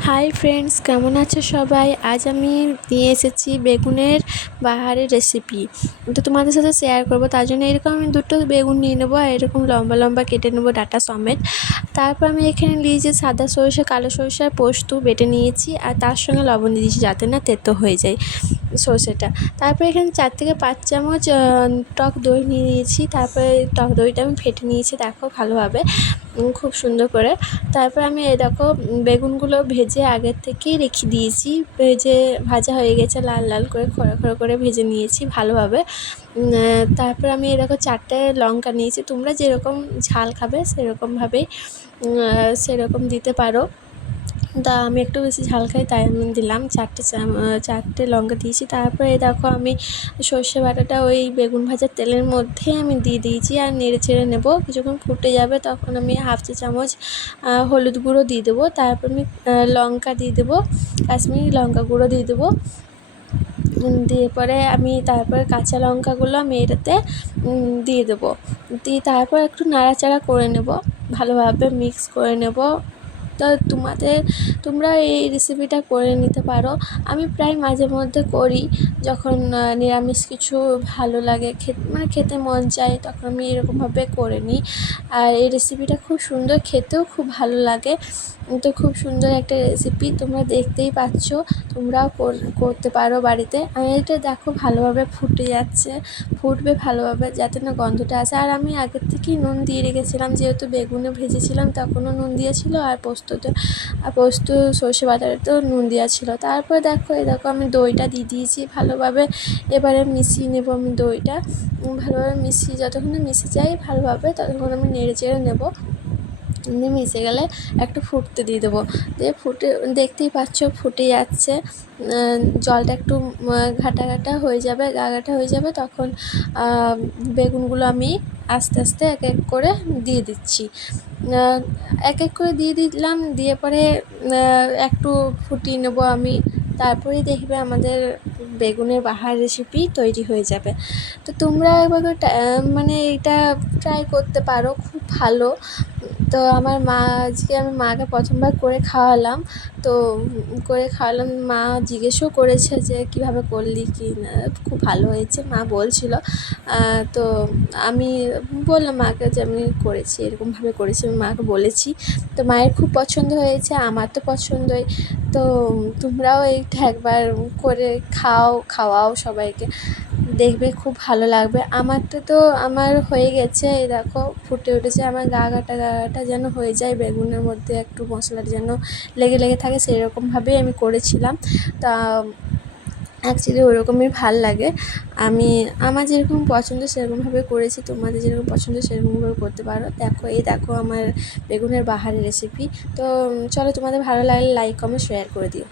Hi friends, কেমন আছো সবাই? আজ আমি নিয়ে এসেছি বেগুনের বাহারের রেসিপি। তো তোমাদের সাথে শেয়ার করব। তার জন্য এরকম আমি দুটো বেগুন নিয়ে নেবো, আর এরকম লম্বা লম্বা কেটে নেবো ডাঁটা সমেত। তারপর আমি এখানে নিয়েছি সাদা সরষে, কালো সরষে আর পোস্ত বেটে নিয়েছি, আর তার সঙ্গে লবণ দিয়ে দিয়েছি যাতে না তেতো হয়ে যায় সরষেটা। তারপরে এখানে 4 থেকে 5 চামচ টক দই নিয়ে নিয়েছি। তারপরে টক দইটা আমি ফেটে নিয়েছি, দেখো ভালোভাবে খুব সুন্দর করে। তারপর আমি এই দেখো বেগুনগুলো ভেজে আগের থেকেই রেখে দিয়েছি। ভাজা হয়ে গেছে, লাল লাল করে খড়া খড়া করে ভেজে নিয়েছি ভালোভাবে। তারপর আমি এই দেখো 4টে লঙ্কা নিয়েছি। তোমরা যেরকম ঝাল খাবে সেরকম দিতে পারো। তা আমি একটু বেশি ঝাল খাই, তাই আমি দিলাম 4টে লঙ্কা দিয়েছি। তারপরে দেখো আমি সর্ষে বাটাটা ওই বেগুন ভাজার তেলের মধ্যে আমি দিয়ে দিয়েছি, আর নেড়ে ছেড়ে নেবো। কিছুক্ষণ ফুটে যাবে, তখন আমি হাফ চা চামচ হলুদ গুঁড়ো দিয়ে দেবো। তারপর আমি লঙ্কা দিয়ে দেবো, কাশ্মীরি লঙ্কা গুঁড়ো দিয়ে দেবো। দিয়ে পরে আমি তারপরে কাঁচা লঙ্কাগুলো আমি এটাতে দিয়ে দেবো। দিয়ে তারপর একটু নাড়াচাড়া করে নেব, ভালোভাবে মিক্স করে নেব। তো তোমরা এই রেসিপিটা করে নিতে পারো। আমি প্রায় মাঝে মধ্যে করি, যখন নিরামিষ কিছু ভালো লাগে খেতে মন চায়, তখন আমি এরকমভাবে করে নিই। আর এই রেসিপিটা খুব সুন্দর, খেতেও খুব ভালো লাগে। তো খুব সুন্দর একটা রেসিপি, তোমরা দেখতেই পাচ্ছ। তোমরাও করতে পারো বাড়িতে। আর এটা দেখো ভালোভাবে ফুটে যাচ্ছে, ফুটবে ভালোভাবে যাতে না গন্ধটা আসে। আর আমি আগের থেকেই নুন দিয়ে রেখেছিলাম, যেহেতু বেগুনে ভেজেছিলাম তখনও নুন দিয়েছিল, আর পোস্ত সর্ষে বাটাতেও নুন দেওয়া ছিল। তারপর দেখো আমি দইটা দিয়ে দিয়েছি ভালোভাবে। এবারে মিশিয়ে নেব আমি দইটা ভালোভাবে, যতক্ষণ না মিশে যায় ভালোভাবে, ততক্ষণ আমি নেড়ে চেড়ে নেব। মিশে গেলে একটু ফুটতে দিয়ে দেবো। দিয়ে দেখতেই পাচ্ছ ফুটে যাচ্ছে। জলটা একটু ঘাটা ঘাটা হয়ে যাবে, গাঢ় হয়ে যাবে, তখন বেগুনগুলো আমি আস্তে আস্তে এক এক করে দিয়ে দিচ্ছি। এক এক করে দিয়ে দিলাম, দিয়ে পরে একটু ফুটিয়ে নেব আমি। তারপরেই দেখবে আমাদের বেগুনের বাহার রেসিপি তৈরি হয়ে যাবে। তো তোমরা একবার এটা ট্রাই করতে পারো, খুব ভালো। তো আজকে আমি মাকে প্রথমবার করে খাওয়ালাম। তো মা জিজ্ঞেসও করেছে যে কীভাবে করলি কি না, খুব ভালো হয়েছে মা বলছিল। তো আমি বললাম মাকে যে আমি করেছি, এরকমভাবে করেছি, আমি মাকে বলেছি। তো মায়ের খুব পছন্দ হয়েছে, আমার তো পছন্দই। তো তোমরাও এইটা একবার করে খাওয়াও সবাইকে, দেখবে খুব ভালো লাগবে। আমার হয়ে গেছে, এই দেখো ফুটে উঠেছে। আমার গা ঘাটা যেন হয়ে যায়, বেগুনের মধ্যে একটু মশলাটা যেন লেগে লেগে থাকে, সেরকমভাবেই আমি করেছিলাম। তা অ্যাকচুয়ালি ওরকমই ভাল লাগে। আমার যেরকম পছন্দ সেরকমভাবে করেছি, তোমাদের যেরকম পছন্দ সেরকমভাবে করতে পারো। দেখো আমার বেগুনের বাহারের রেসিপি। তো চলো, তোমাদের ভালো লাগলে লাইক কমেন্ট শেয়ার করে দিও।